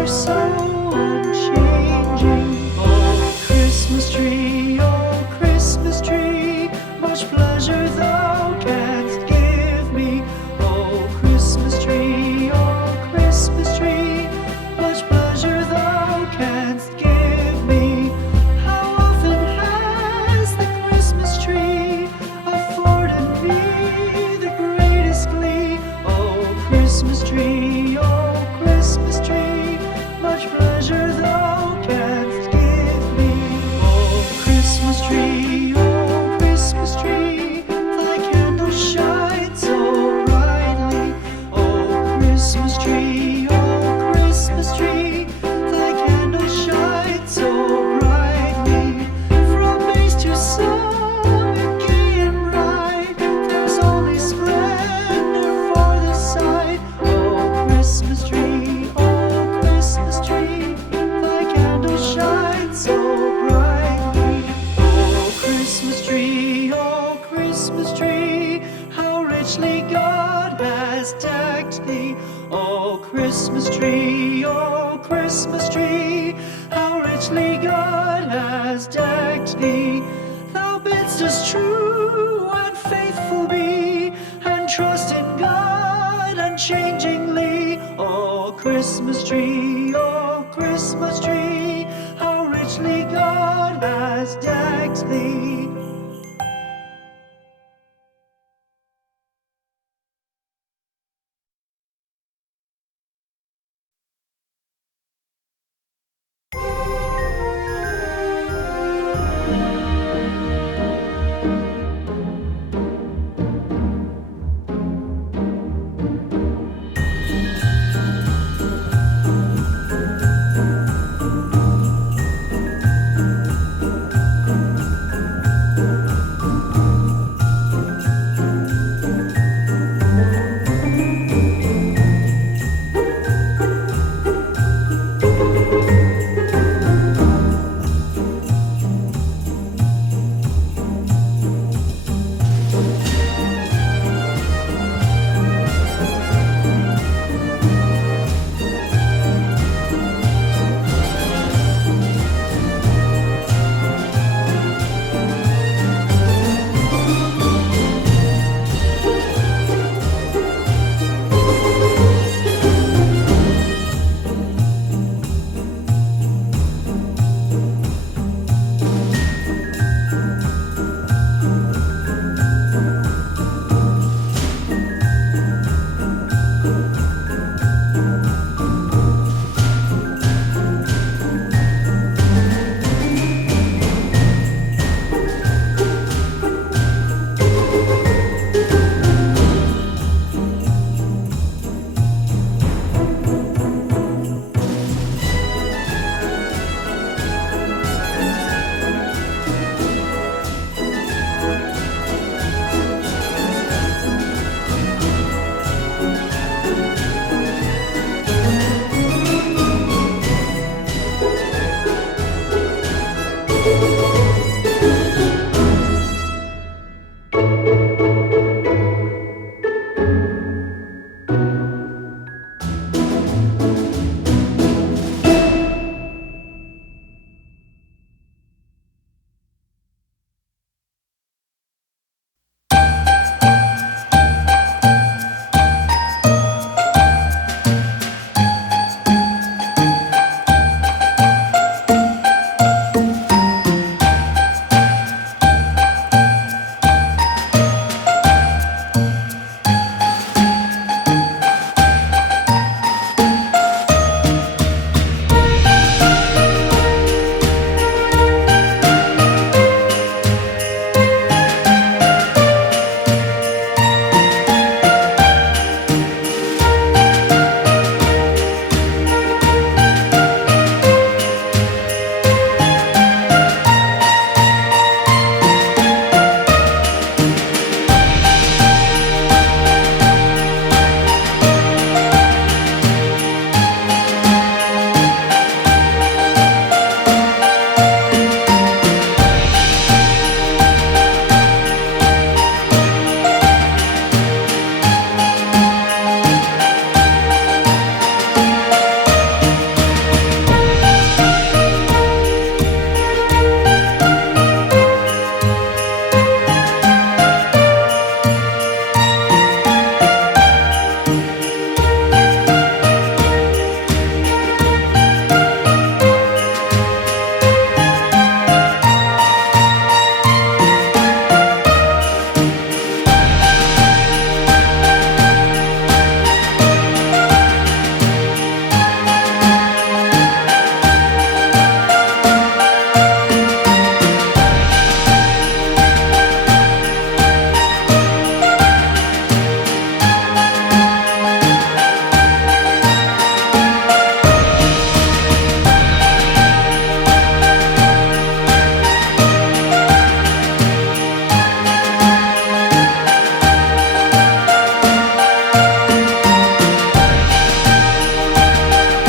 are so unchanging. Oh, Christmas tree, much pleasure thou canst give me. Oh, Christmas tree, much pleasure thou canst give me. How often has the Christmas tree afforded me the greatest glee? Oh, Christmas tree, much pleasure thou canst give me. Oh, Christmas tree, thy candle shines so brightly. Oh, Christmas tree, thy candle shines so brightly. From base to summit, gay and bright, there's only splendor for the sight. Oh, Christmas tree, thy candle shines so brightly. Oh, Christmas tree, how richly God has decked thee. Oh, Christmas tree, how richly God has decked thee. Thou bidst us true and faithful be, and trust in God unchangingly. Oh, Christmas tree,